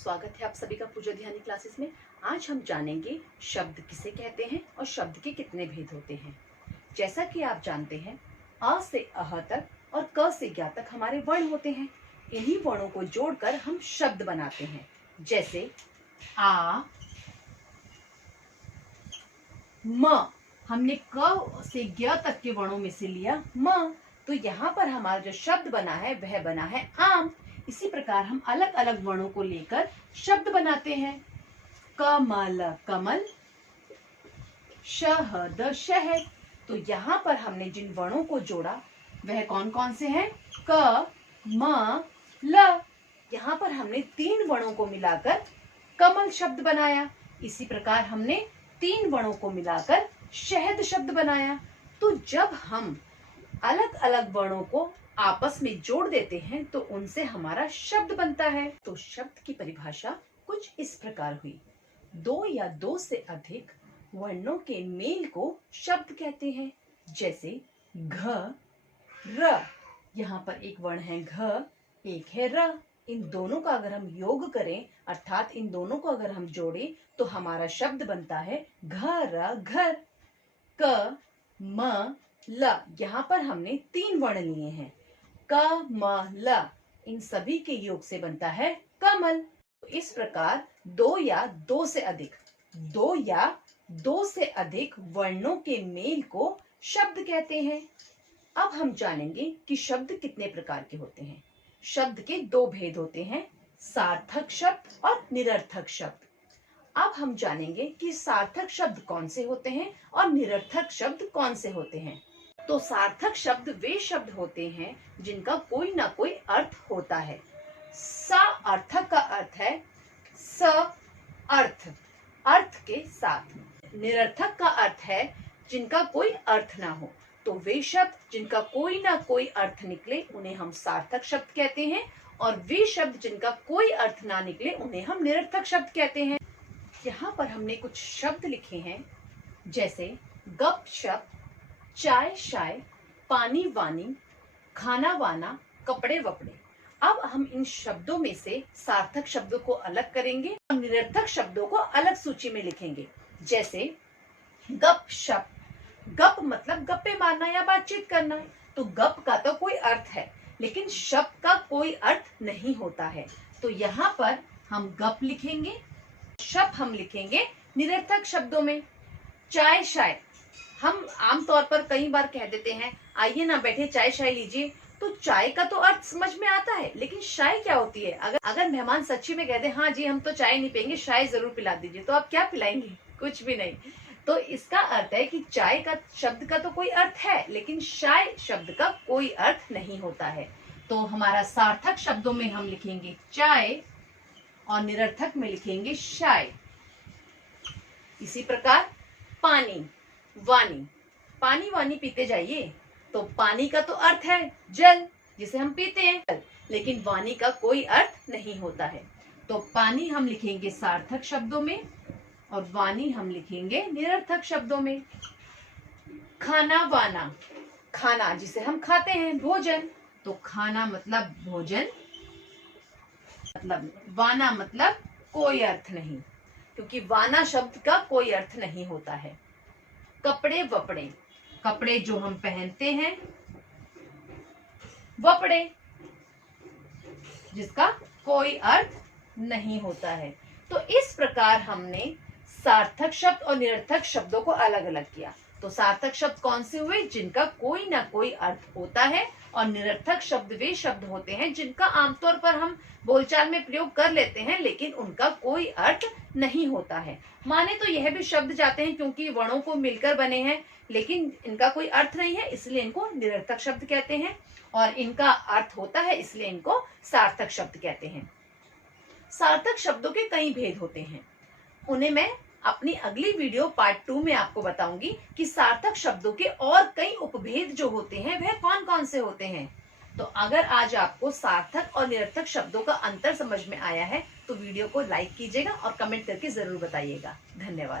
स्वागत है आप सभी का पूजा ध्यानी क्लासेस में। आज हम जानेंगे शब्द किसे कहते हैं और शब्द के कितने भेद होते हैं। जैसा कि आप जानते हैं, अ से अह तक और क से ज्ञ तक हमारे वर्ण होते हैं। इन्हीं वर्णों को जोड़कर हम शब्द बनाते हैं। जैसे आ, म, हमने क से ज्ञ तक के वर्णों में से लिया म, तो यहाँ पर हमारा जो शब्द बना है वह बना है आम। इसी प्रकार हम अलग अलग वर्णों को लेकर शब्द बनाते हैं। कमल कमल, शहद शहद। तो यहाँ पर हमने जिन वर्णों को जोड़ा वह कौन कौन से हैं? क, म, ल। यहाँ पर हमने 3 वर्णों को मिलाकर कमल शब्द बनाया। इसी प्रकार हमने 3 वर्णों को मिलाकर शहद शब्द बनाया। तो जब हम अलग अलग वर्णों को आपस में जोड़ देते हैं तो उनसे हमारा शब्द बनता है। तो शब्द की परिभाषा कुछ इस प्रकार हुई। 2 या 2 से अधिक वर्णों के मेल को शब्द कहते हैं। जैसे घ, र। यहाँ पर एक वर्ण है घ, एक है र। इन दोनों का अगर हम योग करें अर्थात इन दोनों को अगर हम जोड़ें तो हमारा शब्द बनता है घर घर। क, म, ल। यहाँ पर हमने 3 वर्ण लिए हैं। क, म, ल। इन सभी के योग से बनता है कमल। तो इस प्रकार 2 या 2 से अधिक वर्णों के मेल को शब्द कहते हैं। अब हम जानेंगे कि शब्द कितने प्रकार के होते हैं। शब्द के 2 भेद होते हैं, सार्थक शब्द और निरर्थक शब्द। अब हम जानेंगे कि सार्थक शब्द कौन से होते हैं और निरर्थक शब्द कौन से होते हैं। तो सार्थक शब्द वे शब्द होते हैं जिनका कोई ना कोई अर्थ होता है। सार्थक का अर्थ है स अर्थ, अर्थ के साथ। निरर्थक का अर्थ है जिनका कोई अर्थ ना हो। तो वे शब्द जिनका कोई ना कोई अर्थ निकले उन्हें हम सार्थक शब्द कहते हैं, और वे शब्द जिनका कोई अर्थ ना निकले उन्हें हम निरर्थक शब्द कहते हैं। यहाँ पर हमने कुछ शब्द लिखे हैं, जैसे गप शप, चाय शाय, पानी वानी, खाना वाना, कपड़े वपड़े। अब हम इन शब्दों में से सार्थक शब्दों को अलग करेंगे और निरर्थक शब्दों को अलग सूची में लिखेंगे। जैसे गप शप, गप मतलब गप्पे मारना या बातचीत करना। तो गप का तो कोई अर्थ है लेकिन शप का कोई अर्थ नहीं होता है, तो यहाँ पर हम गप लिखेंगे, शप हम लिखेंगे निरर्थक शब्दों में। चाय शाय, हम आमतौर पर कई बार कह देते हैं आइए ना बैठे चाय शाय लीजिए, तो चाय का तो अर्थ समझ में आता है लेकिन शाय क्या होती है। अगर मेहमान सच्ची में कहते हैं हाँ जी हम तो चाय नहीं पियेंगे, शाय जरूर पिला दीजिए, तो आप क्या पिलाएंगे? कुछ भी नहीं। तो इसका अर्थ है कि चाय का शब्द का तो कोई अर्थ है लेकिन शाय शब्द का कोई अर्थ नहीं होता है। तो हमारा सार्थक शब्दों में हम लिखेंगे चाय और निरर्थक में लिखेंगे शाय। इसी प्रकार पानी वानी, पानी वानी पीते जाइए, तो पानी का तो अर्थ है जल जिसे हम पीते हैं, लेकिन वानी का कोई अर्थ नहीं होता है। तो पानी हम लिखेंगे सार्थक शब्दों में और वानी हम लिखेंगे निरर्थक शब्दों में। खाना वाना, खाना जिसे हम खाते हैं भोजन, तो खाना मतलब भोजन, मतलब वाना मतलब कोई अर्थ नहीं, क्योंकि वाना शब्द का कोई अर्थ नहीं होता है। कपड़े वपड़े, कपड़े जो हम पहनते हैं, वपड़े जिसका कोई अर्थ नहीं होता है। तो इस प्रकार हमने सार्थक शब्द और निरर्थक शब्दों को अलग अलग किया। तो सार्थक शब्द कौन से हुए? जिनका कोई ना कोई अर्थ होता है, और निरर्थक शब्द वे शब्द होते हैं जिनका आमतौर पर हम बोलचाल में प्रयोग कर लेते हैं लेकिन उनका कोई अर्थ नहीं होता है। माने तो यह भी शब्द जाते हैं क्योंकि वर्णों को मिलकर बने हैं लेकिन इनका कोई अर्थ नहीं है, इसलिए इनको निरर्थक शब्द कहते हैं, और इनका अर्थ होता है इसलिए इनको सार्थक शब्द कहते हैं। सार्थक शब्दों के कई भेद होते हैं, उन्हें मैं अपनी अगली वीडियो पार्ट 2 में आपको बताऊंगी कि सार्थक शब्दों के और कई उपभेद जो होते हैं वह कौन कौन से होते हैं। तो अगर आज आपको सार्थक और निरर्थक शब्दों का अंतर समझ में आया है तो वीडियो को लाइक कीजिएगा और कमेंट करके जरूर बताइएगा। धन्यवाद।